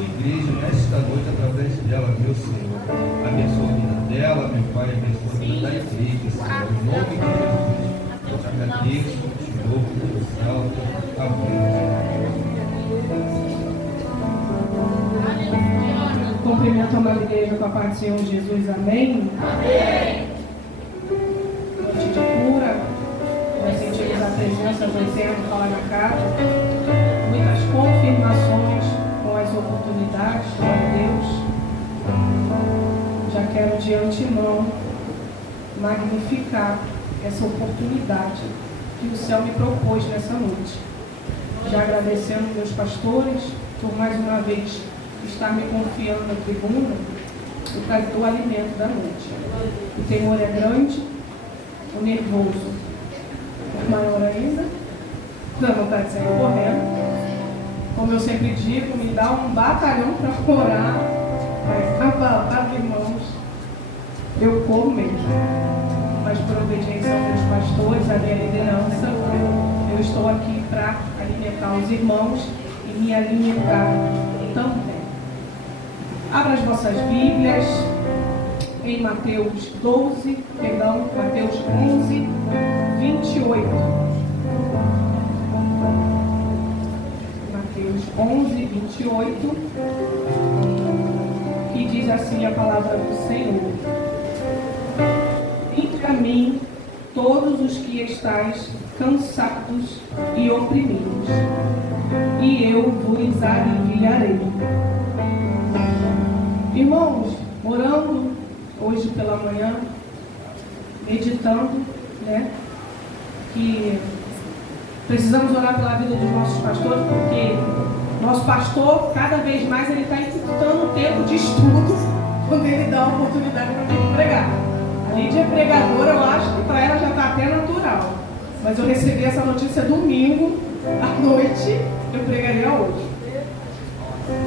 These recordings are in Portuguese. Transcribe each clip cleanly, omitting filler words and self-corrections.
tua igreja nesta noite através dela, meu Senhor. Abençoa a vida dela, meu Pai, abençoa a vida da igreja, Senhor, em nome de Jesus. Eu te agradeço, te louvo, te exalto. Amém. Cumprimento a amada igreja com a paz do Senhor Jesus, amém? Amém. Noite de cura, nós sentimos a presença do Eterno falar na casa, muitas confirmações com as oportunidades, glória a Deus. Já quero de antemão magnificar essa oportunidade que o céu me propôs nessa noite. Já agradecendo meus pastores por mais uma vez estar me confiando na tribuna do alimento da noite. O temor é grande, o nervoso é maior ainda, dá vontade de sair correndo. Como eu sempre digo, me dá um batalhão para orar, para os irmãos, eu corro mesmo. Mas por obediência aos meus pastores, à minha liderança, eu estou aqui para alimentar os irmãos e me alimentar também. Abra as vossas Bíblias em Mateus 11, 28. Mateus 11, 28, que diz assim a palavra do Senhor: Vinde a mim todos os que estáis cansados e oprimidos, e eu vos aliviarei. Irmãos, orando hoje pela manhã, meditando, que precisamos orar pela vida dos nossos pastores, porque nosso pastor, cada vez mais, ele está encurtando o tempo de estudo quando ele dá a oportunidade para ele pregar. A Lídia é pregadora, eu acho que para ela já está até natural. Mas eu recebi essa notícia domingo à noite, eu pregaria hoje.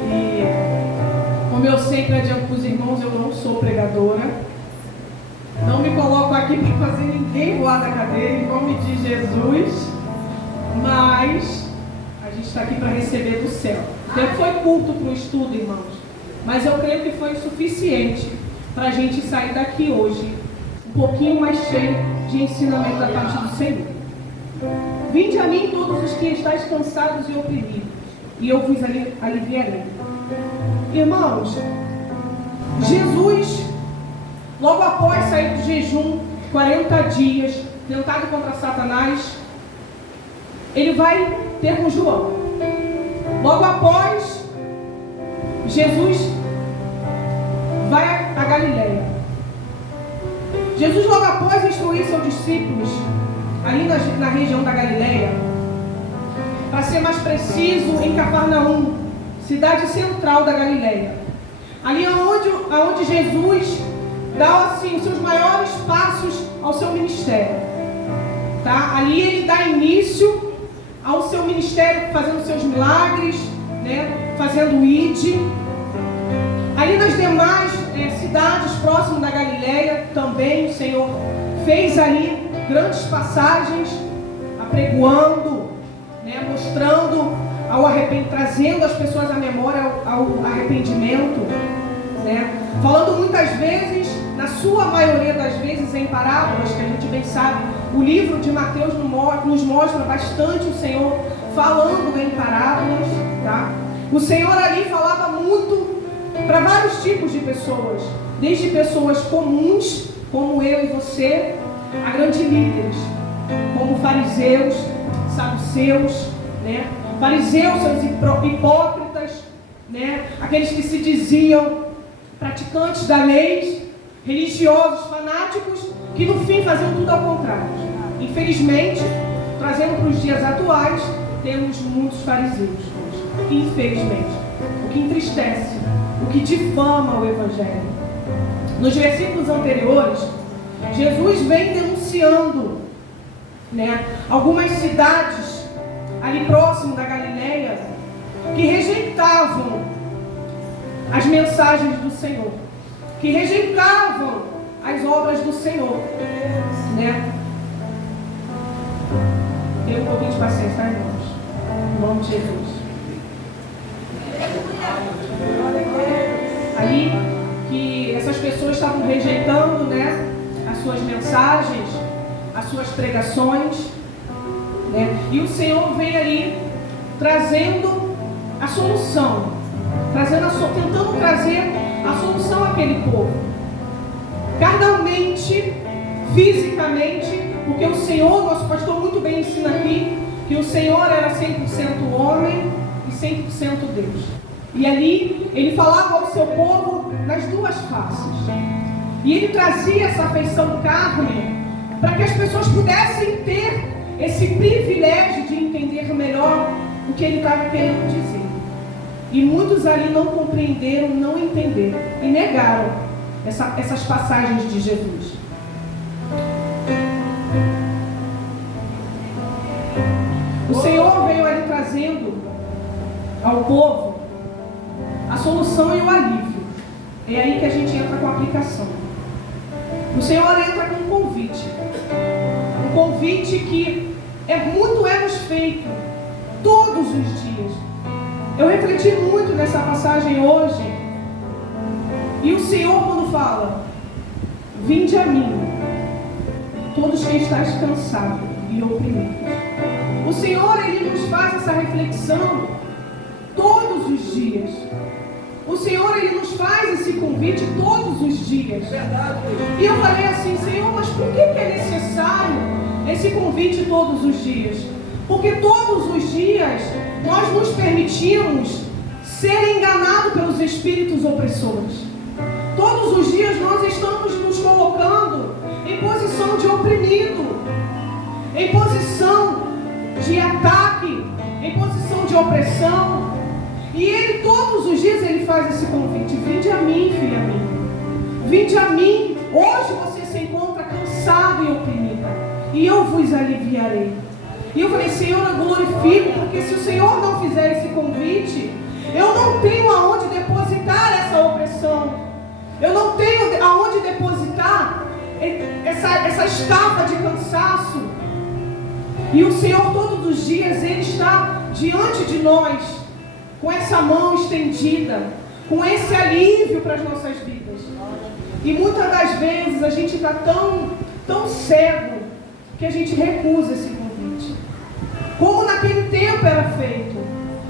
E como eu sempre adianto para os irmãos, eu não sou pregadora. Não me coloco aqui para fazer ninguém voar da cadeira, em nome de Jesus. Mas a gente está aqui para receber do céu. O tempo foi curto para o estudo, irmãos. Mas eu creio que foi suficiente para a gente sair daqui hoje um pouquinho mais cheio de ensinamento da parte do Senhor. Vinde a mim todos os que estáis cansados e oprimidos, e eu vos aliviarei. Irmãos, Jesus, logo após sair do jejum, 40 dias, tentado contra Satanás, ele vai ter com João. Logo após, Jesus vai a Galileia. Jesus, logo após instruir seus discípulos, ali na região da Galileia, para ser mais preciso, em Cafarnaum, cidade central da Galileia, ali onde Jesus dá assim, os seus maiores passos ao seu ministério, tá? Ali ele dá início ao seu ministério, fazendo seus milagres, fazendo o ID. Ali nas demais cidades próximas da Galileia, também o Senhor fez ali grandes passagens, apregoando, mostrando trazendo as pessoas à memória ao arrependimento, falando muitas vezes, na sua maioria das vezes, em parábolas, que a gente bem sabe, o livro de Mateus nos mostra bastante o Senhor falando em parábolas, tá? O Senhor ali falava muito para vários tipos de pessoas, desde pessoas comuns, como eu e você, a grandes líderes, como fariseus, saduceus, fariseus, seus hipócritas, aqueles que se diziam praticantes da lei, religiosos, fanáticos, que no fim faziam tudo ao contrário. Infelizmente, trazendo para os dias atuais, temos muitos fariseus, infelizmente, o que entristece, o que difama o Evangelho. Nos versículos anteriores, Jesus vem denunciando algumas cidades ali próximo da Galileia que rejeitavam as mensagens do Senhor, que rejeitavam as obras do Senhor, Tenha um pouquinho de paciência, tá, irmãos? Em nome de Jesus. Ali que essas pessoas estavam rejeitando, né, as suas mensagens, as suas pregações, né? E o Senhor vem ali trazendo a solução, tentando trazer a solução àquele povo, carnalmente, fisicamente, porque o Senhor, nosso pastor muito bem ensina aqui, que o Senhor era 100% homem e 100% Deus. E ali ele falava ao seu povo nas duas faces. E ele trazia essa afeição carne para que as pessoas pudessem ter esse privilégio de entender melhor o que ele estava querendo dizer. E muitos ali não compreenderam, não entenderam e negaram essas passagens de Jesus. O Senhor veio ali trazendo ao povo a solução e o alívio. É aí que a gente entra com a aplicação. O Senhor entra com um convite. Um convite que é nos feito todos os dias. Eu refleti muito nessa passagem hoje. E o Senhor, quando fala: vinde a mim, todos que estáis cansados e oprimidos. O Senhor, Ele nos faz essa reflexão todos os dias. O Senhor, Ele nos faz esse convite todos os dias. E eu falei assim: Senhor, mas por que é necessário esse convite todos os dias? Porque todos os dias nós nos permitimos ser enganados pelos espíritos opressores. Todos os dias nós estamos nos colocando em posição de oprimido, em posição de ataque, em posição de opressão. E Ele todos os dias Ele faz esse convite: vinde a mim, filha minha, vinde a mim. Hoje você se encontra cansado e oprimida, e eu vos aliviarei. E eu falei: Senhor, eu glorifico, porque se o Senhor não fizer esse convite, eu não tenho aonde depositar essa opressão, eu não tenho aonde depositar essa estafa de cansaço. E o Senhor todos os dias Ele está diante de nós, com essa mão estendida, com esse alívio para as nossas vidas. E muitas das vezes a gente está tão cego que a gente recusa esse convite. Como naquele tempo era feito.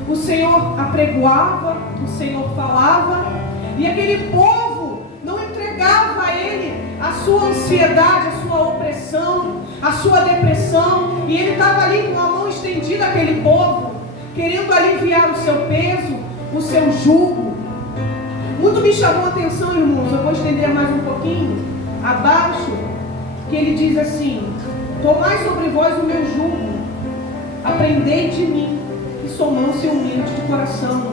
O Senhor apregoava, o Senhor falava, e aquele povo não entregava a Ele a sua ansiedade, a sua opressão, a sua depressão. E Ele estava ali com a mão estendida àquele povo, querendo aliviar o seu peso, o seu jugo. Muito me chamou a atenção, irmãos, eu vou estender mais um pouquinho abaixo, que ele diz assim: tomai sobre vós o meu jugo, aprendei de mim, que sou manso e humilde de coração.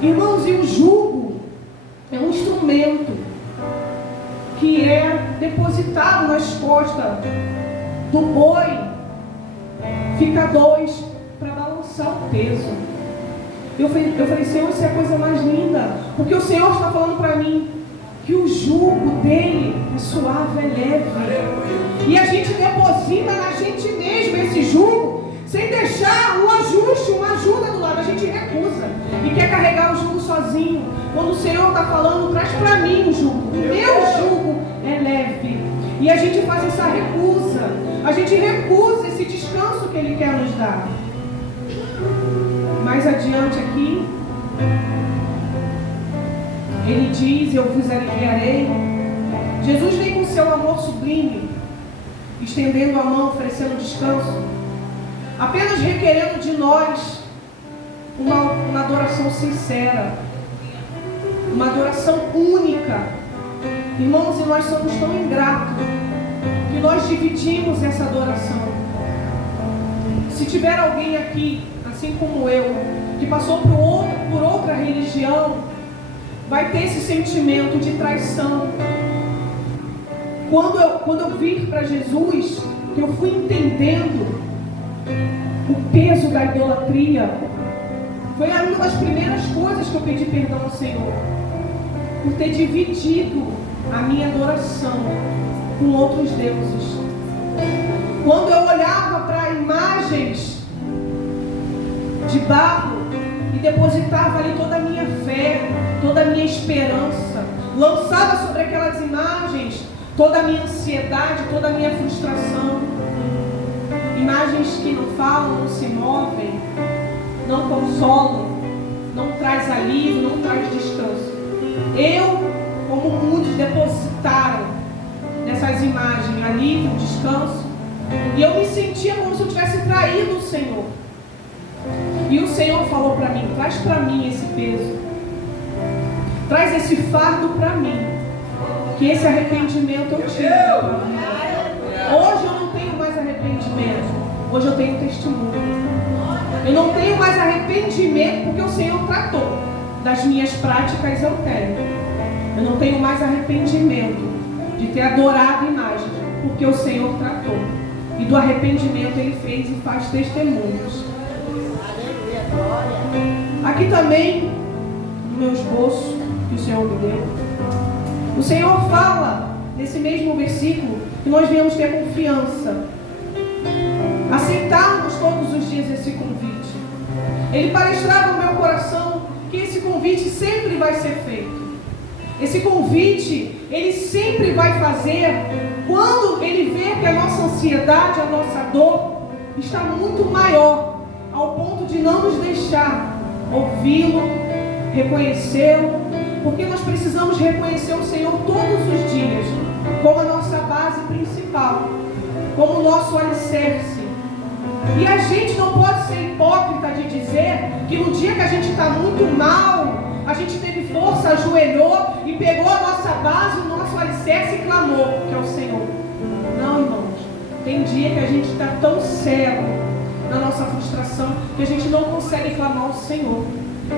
Irmãos, e o jugo é um instrumento que é depositado nas costas do boi, fica dois para balançar o peso. Eu falei: Senhor, isso é a coisa mais linda, porque o Senhor está falando para mim que o jugo dele é suave, é leve. E a gente deposita na gente mesmo esse jugo, sem deixar um ajuste, uma ajuda do lado. A gente recusa e quer carregar o jugo sozinho. Quando o Senhor está falando: traz para mim o jugo, o meu jugo é leve. E a gente faz essa recusa, a gente recusa esse descanso que Ele quer nos dar. Mais adiante aqui, Ele diz: eu vos aliviarei. Jesus vem com seu amor sublime, estendendo a mão, oferecendo descanso, apenas requerendo de nós uma adoração sincera, uma adoração única. Irmãos, e nós somos tão ingratos que nós dividimos essa adoração. Se tiver alguém aqui, assim como eu, que passou por outra religião, vai ter esse sentimento de traição. Quando eu vim para Jesus, que eu fui entendendo o peso da idolatria, foi uma das primeiras coisas que eu pedi perdão ao Senhor, por ter dividido a minha adoração com outros deuses. Quando eu olhava para imagens de barro e depositava ali toda a minha fé, toda a minha esperança, lançava sobre aquelas imagens toda a minha ansiedade, toda a minha frustração. Imagens que não falam, não se movem, não consolam, não traz alívio, não traz descanso. Eu, como muitos depositaram nessas imagens alívio, descanso, e eu me sentia como se eu tivesse traído o Senhor. E o Senhor falou para mim: traz para mim esse peso, traz esse fardo para mim, que esse arrependimento eu tive. Hoje eu não tenho mais arrependimento, hoje eu tenho testemunho. Eu não tenho mais arrependimento porque o Senhor tratou. Das minhas práticas eu tenho. Eu não tenho mais arrependimento de ter adorado imagens, porque o Senhor tratou. E do arrependimento Ele fez e faz testemunhos. Aqui também, no meu esboço que o Senhor me deu, o Senhor fala, nesse mesmo versículo, que nós devemos ter confiança, aceitarmos todos os dias esse convite. Ele palestrava no meu coração que esse convite sempre vai ser feito. Esse convite, Ele sempre vai fazer quando Ele vê que a nossa ansiedade, a nossa dor está muito maior, ao ponto de não nos deixar ouvi-lo, reconhecê-lo, porque nós precisamos reconhecer o Senhor todos os dias como a nossa base principal, como o nosso alicerce. E a gente não pode ser hipócrita de dizer que no dia que a gente está muito mal, a gente teve força, ajoelhou e pegou a nossa base, o nosso alicerce e clamou, que é o Senhor. Não, irmãos. Tem dia que a gente está tão cego na nossa frustração que a gente não consegue clamar ao Senhor.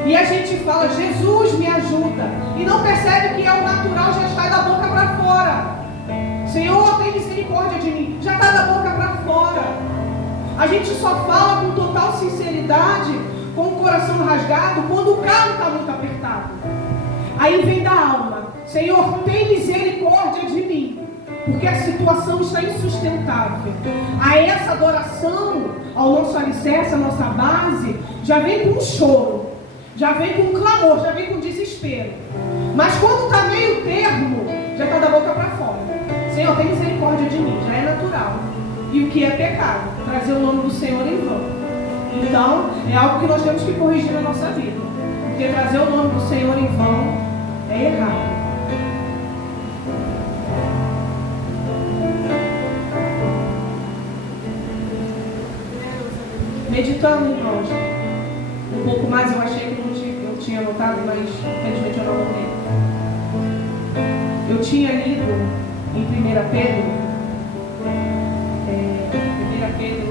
E a gente fala: Jesus, me ajuda. E não percebe que é o natural, já está da boca para fora. Senhor, tem misericórdia de mim. Já está da boca para fora. A gente só fala com total sinceridade, com o coração rasgado, quando o carro está muito apertado. Aí vem da alma: Senhor, tem misericórdia de mim, porque a situação está insustentável. A essa adoração, ao nosso alicerce, a nossa base, já vem com choro, já vem com clamor, já vem com desespero. Mas quando está meio termo, já está da boca para fora. Senhor, tem misericórdia de mim, já é natural. E o que é pecado? Trazer o nome do Senhor em vão. Então, é algo que nós temos que corrigir na nossa vida. Porque trazer o nome do Senhor em vão é errado. Meditando, irmãos, um pouco mais, eu achei que eu tinha anotado, mas infelizmente eu não anotei. Eu tinha lido em 1 Pedro, 1 Pedro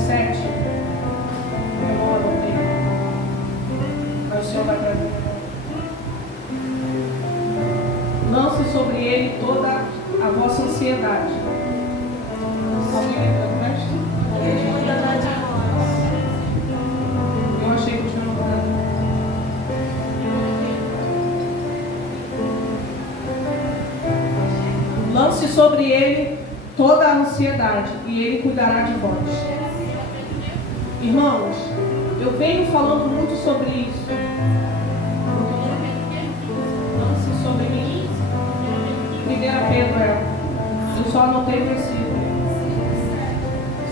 5:7, eu não anotei, mas o Senhor vai trazer. Lance sobre ele toda a vossa ansiedade. Alguém lembra do resto? Eu achei que eu tinha anotado. Lance sobre ele toda a ansiedade e ele cuidará de vós. Irmãos, eu venho falando muito sobre isso. Lance sobre mim. 1 Pedro, eu só anotei o versículo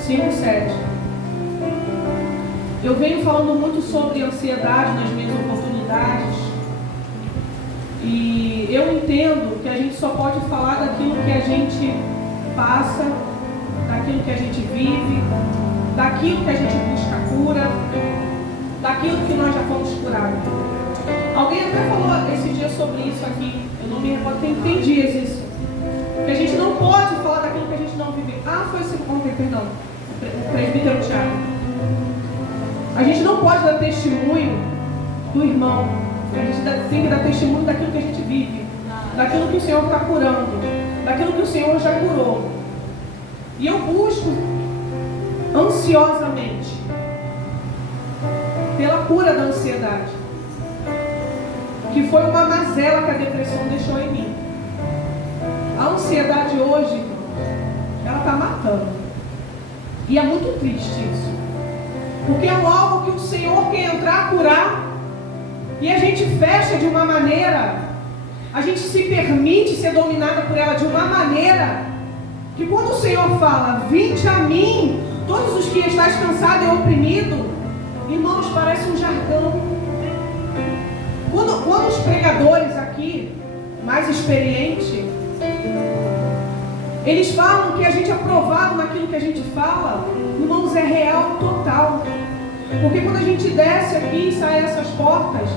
5:7. Eu venho falando muito sobre ansiedade nas minhas oportunidades. E eu entendo que a gente só pode falar daquilo que a gente passa, daquilo que a gente vive, daquilo que a gente busca cura, daquilo que nós já fomos curados. Alguém até falou esse dia sobre isso aqui, eu não me recordo, tem dias isso, que a gente não pode falar daquilo que a gente não vive. Foi ontem, perdão, o presbítero Tiago. A gente não pode dar testemunho do irmão, a gente tem que dar testemunho daquilo que a gente vive, daquilo que o Senhor está curando, daquilo que o Senhor já curou. E eu busco ansiosamente pela cura da ansiedade, que foi uma mazela que a depressão deixou em mim. A ansiedade hoje, ela está matando. E é muito triste isso, porque é algo que o Senhor quer entrar a curar E a gente fecha de uma maneira, a gente se permite ser dominada por ela de uma maneira que quando o Senhor fala, vinde a mim, todos os que estáis cansados e oprimidos, irmãos, parece um jargão. Quando os pregadores aqui, mais experientes, eles falam que a gente é aprovado naquilo que a gente fala, irmãos, é real total. Porque quando a gente desce aqui e sai dessas portas,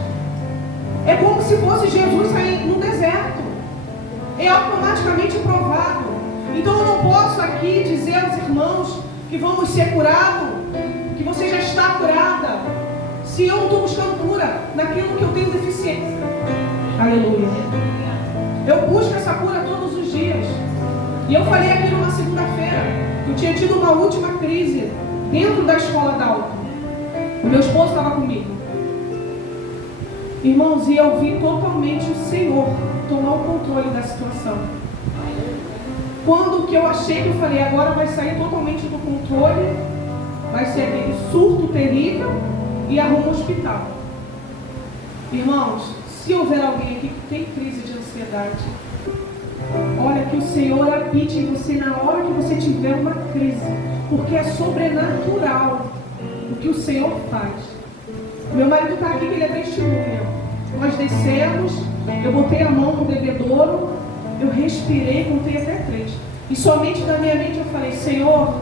é como se fosse Jesus sair no deserto. É automaticamente provado. Então eu não posso aqui dizer aos irmãos que vamos ser curados, que você já está curada, se eu não estou buscando cura naquilo que eu tenho deficiência. Aleluia. Eu busco essa cura todos os dias. E eu falei aqui numa segunda-feira que eu tinha tido uma última crise dentro da escola Dalton. O meu esposo estava comigo. Irmãos, e eu vi totalmente o Senhor tomar o controle da situação. Quando que eu achei que eu falei, agora vai sair totalmente do controle, vai ser aquele surto terrível e arruma um hospital. Irmãos, se houver alguém aqui que tem crise de ansiedade, olha que o Senhor habite em você na hora que você tiver uma crise, porque é sobrenatural o que o Senhor faz. Meu marido está aqui, que ele é testemunha. Nós descemos, eu botei a mão no bebedouro, eu respirei, contei até 3. E somente na minha mente eu falei, Senhor,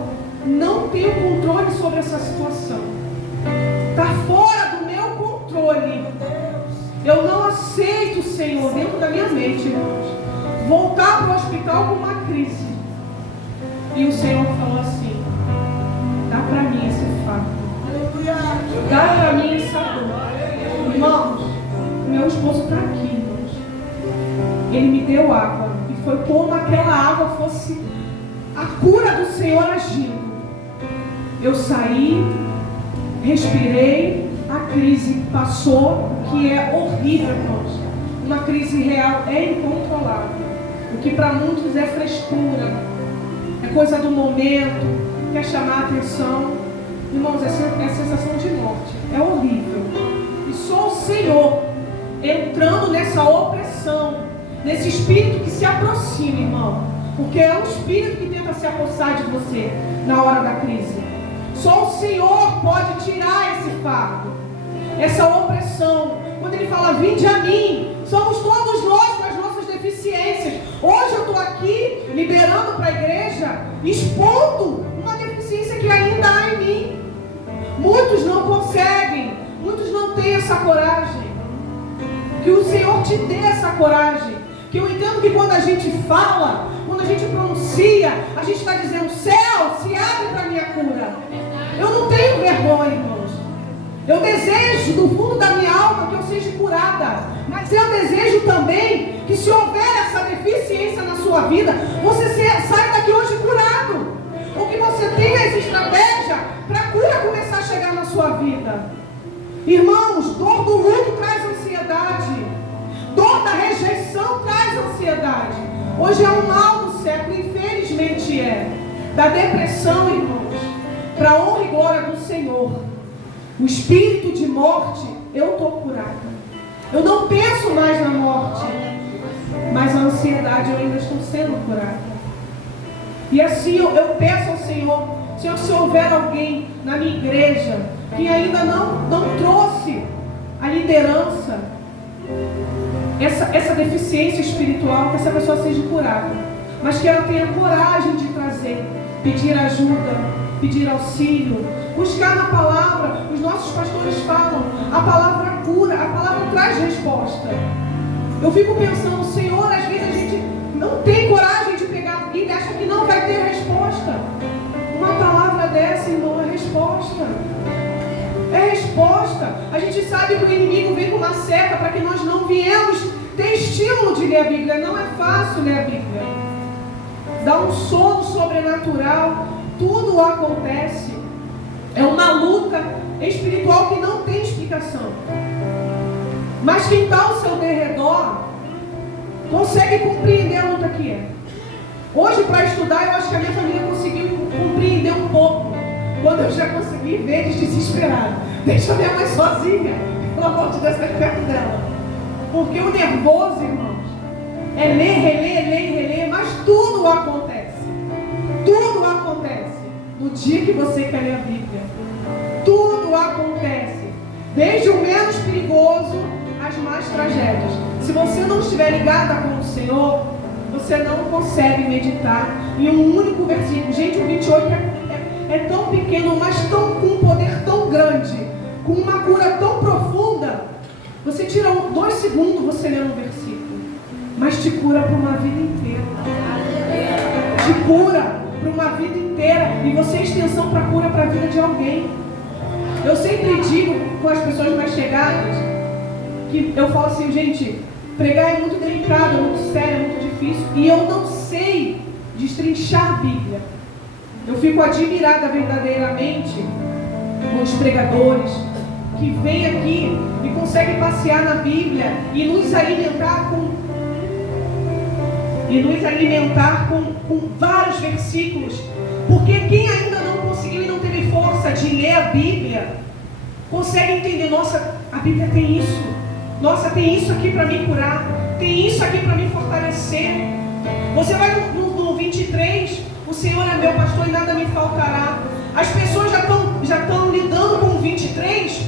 não tenho controle sobre essa situação. Está fora do meu controle. Eu não aceito, Senhor, dentro da minha mente, irmãos, voltar para o hospital com uma crise. E o Senhor falou assim, dá para mim esse fardo. Dá para mim essa dor. Irmãos, meu esposo está aqui, irmãos. Ele me deu água. E foi como aquela água fosse a cura do Senhor agindo. Eu saí, respirei, a crise passou, que é horrível, irmãos. Uma crise real é incontrolável. O que para muitos é frescura, é coisa do momento, quer chamar a atenção. Irmãos, é sensação de morte, é horrível. E só o Senhor entrando nessa opressão, nesse espírito que se aproxima, irmão, porque é o espírito que tenta se apossar de você na hora da crise. Só o Senhor pode tirar esse fardo, essa opressão. Quando Ele fala, vinde a mim, somos todos nós com as nossas deficiências. Hoje eu estou aqui liberando para a igreja, expondo uma deficiência que ainda há em mim. Muitos não conseguem, muitos não têm essa coragem. Que o Senhor te dê essa coragem. Que eu entendo que quando a gente fala, quando a gente pronuncia, a gente está dizendo, céu, se abre para a minha cura. Eu não tenho vergonha, irmãos. Eu desejo do fundo da minha alma que eu seja curada. Mas eu desejo também que, se houver essa deficiência na sua vida, você saia daqui hoje curado. Ou que você tenha essa estratégia para a cura começar a chegar na sua vida. Irmãos, dor do luto traz ansiedade. Dor da rejeição traz ansiedade. Hoje é um mal do século, infelizmente é. Da depressão, irmãos, para a honra e glória do Senhor. O espírito de morte, eu estou curada. Eu não penso mais na morte, mas a ansiedade eu ainda estou sendo curada. E assim eu peço ao Senhor, Senhor, se houver alguém na minha igreja que ainda não trouxe a liderança, essa deficiência espiritual, que essa pessoa seja curada, mas que ela tenha coragem de trazer, pedir ajuda, pedir auxílio, buscar na palavra. Os nossos pastores falam, a palavra cura, a palavra traz resposta. Eu fico pensando, Senhor, às vezes a gente não tem coragem de pegar a Bíblia, acha que não vai ter resposta. Uma palavra dessa, irmão, é resposta. É resposta. A gente sabe que o inimigo vem com uma seta para que nós não viemos ter estímulo de ler a Bíblia. Não é fácil ler a Bíblia. Dá um sono sobrenatural. Tudo acontece. É uma luta espiritual que não tem explicação. Mas quem está ao seu derredor consegue compreender a luta que é. Hoje, para estudar, eu acho que a minha família conseguiu compreender um pouco. Quando eu já consegui ver eles desesperados. Deixa a minha mãe sozinha. pelo amor de Deus, sai perto dela. Porque o nervoso, irmãos, é ler, reler, mas tudo acontece. Tudo acontece no dia que você quer ler a Bíblia. Tudo acontece. Desde o menos perigoso às mais tragédias. Se você não estiver ligada com o Senhor, você não consegue meditar em um único versículo. Gente, o 28 é tão pequeno, mas com um poder tão grande, com uma cura tão profunda. Você tira 2 segundos, você lê um versículo, mas te cura para uma vida inteira. Te cura para uma vida inteira. E você é extensão para cura para a vida de alguém. Eu sempre digo com as pessoas mais chegadas, que eu falo assim, gente, pregar é muito delicado, é muito sério, é muito difícil. E eu não sei destrinchar a Bíblia. Eu fico admirada verdadeiramente com os pregadores que vêm aqui e conseguem passear na Bíblia e nos alimentar com vários versículos. Porque quem ainda não conseguiu e não teve força de ler a Bíblia, consegue entender, nossa, a Bíblia tem isso. Nossa, tem isso aqui para me curar. Tem isso aqui para me fortalecer. Você vai no 23, o Senhor é meu pastor e nada me faltará. As pessoas já estão lidando com o 23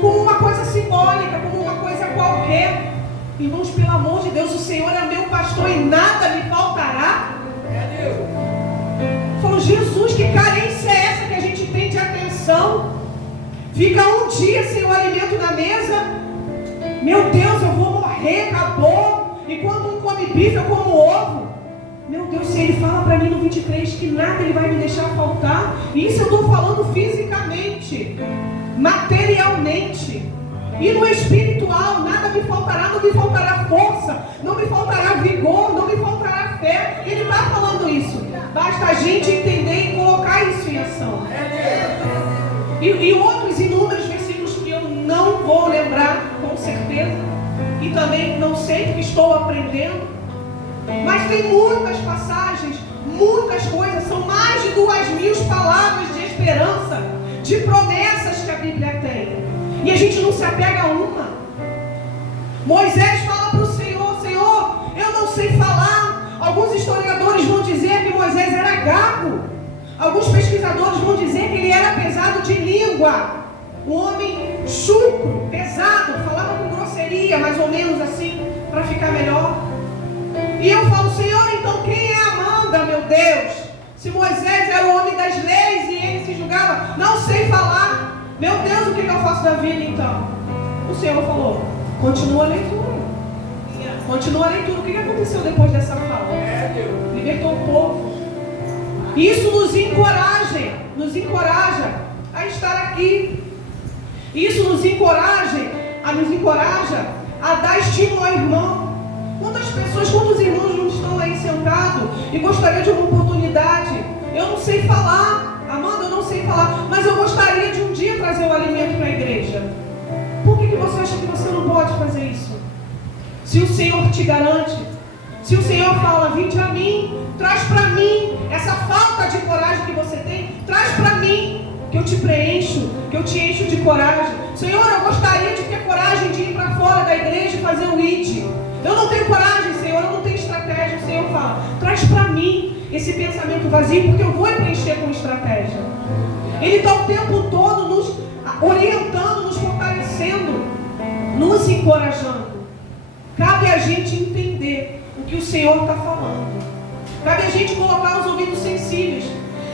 como uma coisa simbólica, como uma coisa qualquer. Irmãos, pelo amor de Deus, o Senhor é meu pastor e nada me faltará. Falou, Jesus, que carência é essa que a gente tem de atenção? Fica um dia sem o alimento na mesa. Meu Deus, eu vou morrer, acabou. E quando um come bife, eu como ovo. Meu Deus, se ele fala para mim no 23 que nada ele vai me deixar faltar. Isso eu estou falando fisicamente, materialmente. E no espiritual, nada me faltará, não me faltará força, não me faltará vigor, não me faltará fé. Ele está falando isso. Basta a gente entender e colocar isso em ação. E outros inúmeros versículos que eu não vou lembrar, com certeza. E também não sei, porque estou aprendendo. Mas tem muitas passagens, muitas coisas. São mais de 2.000 palavras de esperança, de promessas que a Bíblia tem. E a gente não se apega a uma. Moisés fala para o Senhor, Senhor, eu não sei falar. Alguns historiadores vão dizer que Moisés era gago. Alguns pesquisadores vão dizer que ele era pesado de língua. Um homem chucro, pesado, falava com grosseria, mais ou menos assim, para ficar melhor. E eu falo, Senhor, então quem é Amanda, meu Deus? Se Moisés era o homem das leis e ele se julgava, não sei falar. Meu Deus, o que eu faço da vida então? O Senhor falou, continua a leitura. Continua a leitura. O que aconteceu depois dessa fala? Libertou o povo. Isso nos encoraja a estar aqui. Isso nos encoraja a dar estímulo ao irmão. Quantos irmãos não estão aí sentados e gostariam de uma oportunidade? Eu não sei falar, Amanda, eu não sei falar, mas eu gostaria de um dia trazer o alimento para a igreja. Por que você acha que você não pode fazer isso? Se o Senhor te garante, se o Senhor fala, vinde a mim, traz para mim essa falta de coragem que você tem, traz para mim, que eu te preencho, que eu te encho de coragem. Senhor, eu gostaria de ter coragem de ir para fora da igreja e fazer o ID. Eu não tenho coragem, Senhor, eu não tenho estratégia. O Senhor fala, traz para mim esse pensamento vazio, porque eu vou preencher com estratégia. Ele está o tempo todo nos orientando, nos fortalecendo, nos encorajando. Cabe a gente entender o que o Senhor está falando. Cabe a gente colocar os ouvidos sensíveis.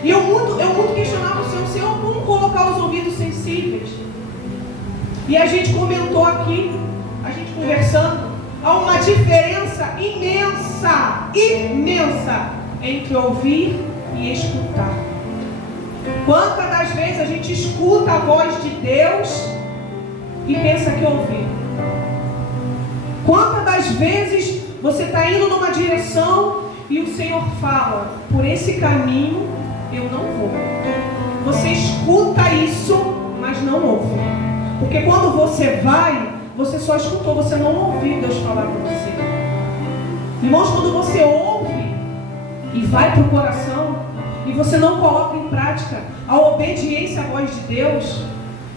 E eu muito questionava o Senhor, como colocar os ouvidos sensíveis? E a gente comentou aqui, a gente conversando, há uma diferença imensa entre ouvir e escutar. Quantas das vezes a gente escuta a voz de Deus e pensa que ouviu? Quantas das vezes você está indo numa direção e o Senhor fala, por esse caminho eu não vou. Você escuta isso, mas não ouve. Porque quando você vai, você só escutou, você não ouviu Deus falar com você. Irmãos, quando você ouve e vai para o coração, e você não coloca em prática a obediência à voz de Deus,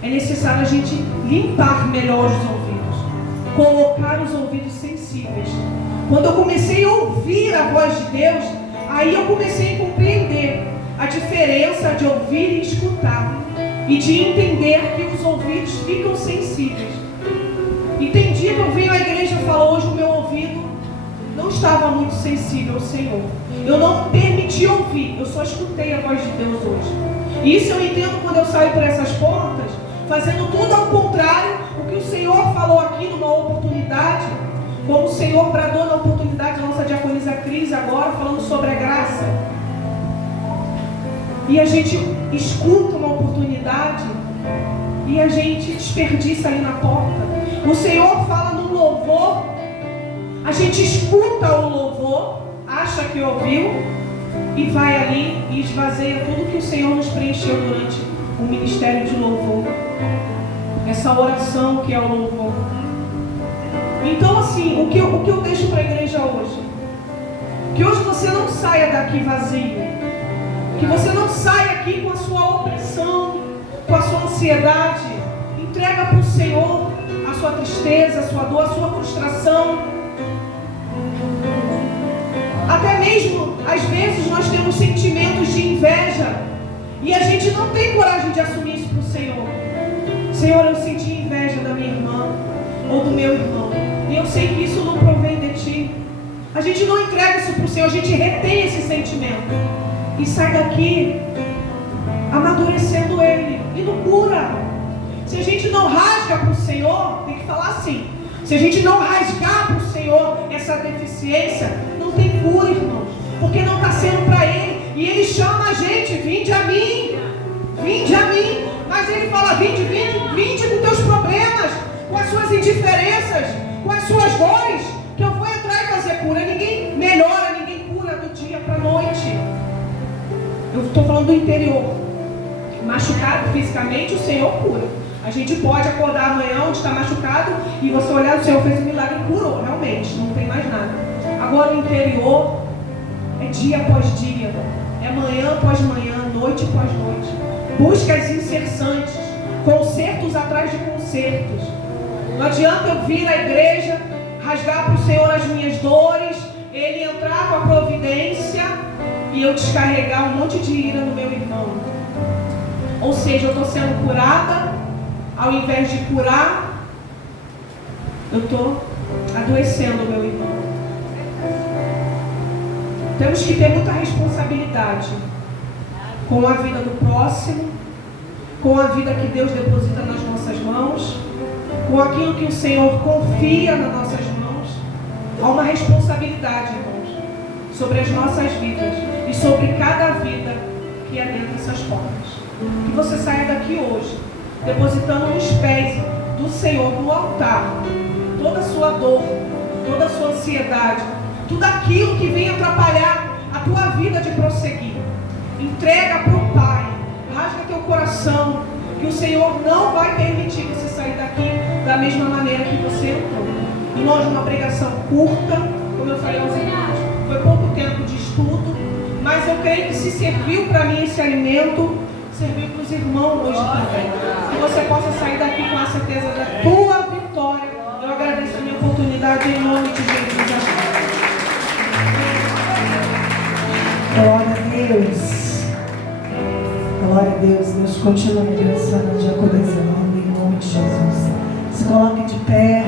é necessário a gente limpar melhor os ouvidos, colocar os ouvidos sensíveis. Quando eu comecei a ouvir a voz de Deus, aí eu comecei a compreender a diferença de ouvir e escutar, e de entender que os ouvidos ficam sensíveis. Entendi que eu venho à igreja e falo, hoje o meu ouvido não estava muito sensível ao Senhor. Eu não permiti ouvir, eu só escutei a voz de Deus hoje. E isso eu entendo quando eu saio por essas portas, fazendo tudo ao contrário do que o Senhor falou aqui numa oportunidade, como o Senhor bradou na oportunidade da nossa diaconisa Cris agora, falando sobre a graça. E a gente escuta uma oportunidade e a gente desperdiça ali na porta. O Senhor fala no louvor, a gente escuta o louvor, acha que ouviu e vai ali e esvazeia tudo que o Senhor nos preencheu durante o ministério de louvor, essa oração que é o louvor. Então assim, o que eu deixo para a igreja hoje? Que hoje você não saia daqui vazio, que você não saia aqui com a sua opressão, com a sua ansiedade. Entrega para o Senhor a sua tristeza, a sua dor, a sua frustração. Até mesmo, às vezes, nós temos sentimentos de inveja e a gente não tem coragem de assumir isso para o Senhor. Senhor, eu senti inveja da minha irmã ou do meu irmão e eu sei que isso não provém de Ti. A gente não entrega isso para o Senhor, a gente retém esse sentimento e sai daqui amadurecendo ele e não cura. Se a gente não rasga para o Senhor, tem que falar assim, se a gente não rasgar para o Senhor essa deficiência, não tem cura, irmãos, porque não está sendo para Ele. E Ele chama a gente, vinde a mim, mas Ele fala, vinde com teus problemas, com as suas indiferenças, com as suas dores, que eu vou entrar e fazer cura. Ninguém melhora, ninguém cura do dia para a noite. Eu estou falando do interior. Machucado fisicamente, o Senhor cura. A gente pode acordar amanhã onde está machucado e você olhar, o Senhor fez um milagre e curou, realmente, não tem mais nada. Agora o interior é dia após dia, é manhã após manhã, noite após noite. Buscas incessantes, concertos atrás de concertos. Não adianta eu vir à igreja, rasgar para o Senhor as minhas dores, Ele entrar com a providência e eu descarregar um monte de ira no meu irmão. Ou seja, eu estou sendo curada, ao invés de curar, eu estou adoecendo o meu irmão. Temos que ter muita responsabilidade com a vida do próximo, com a vida que Deus deposita nas nossas mãos, com aquilo que o Senhor confia nas nossas mãos. Há uma responsabilidade, irmãos, sobre as nossas vidas e sobre cada vida que é dentro dessas portas. Que você saia daqui hoje, depositando nos pés do Senhor, no altar, toda a sua dor, toda a sua ansiedade, tudo aquilo que vem atrapalhar a tua vida de prosseguir. Entrega para o Pai, rasga teu coração, que o Senhor não vai permitir você sair daqui da mesma maneira que você entrou. Irmãos, uma pregação curta, como eu falei aos irmãos, foi pouco tempo de estudo, mas eu creio que se serviu para mim esse alimento, serviu para os irmãos hoje também. Que você possa sair daqui com a certeza da tua vitória. Eu agradeço a minha oportunidade em nome de Jesus. Glória a Deus. Glória a Deus. Deus continua abençoando a diaconisa em nome de Jesus. Se coloque de pé.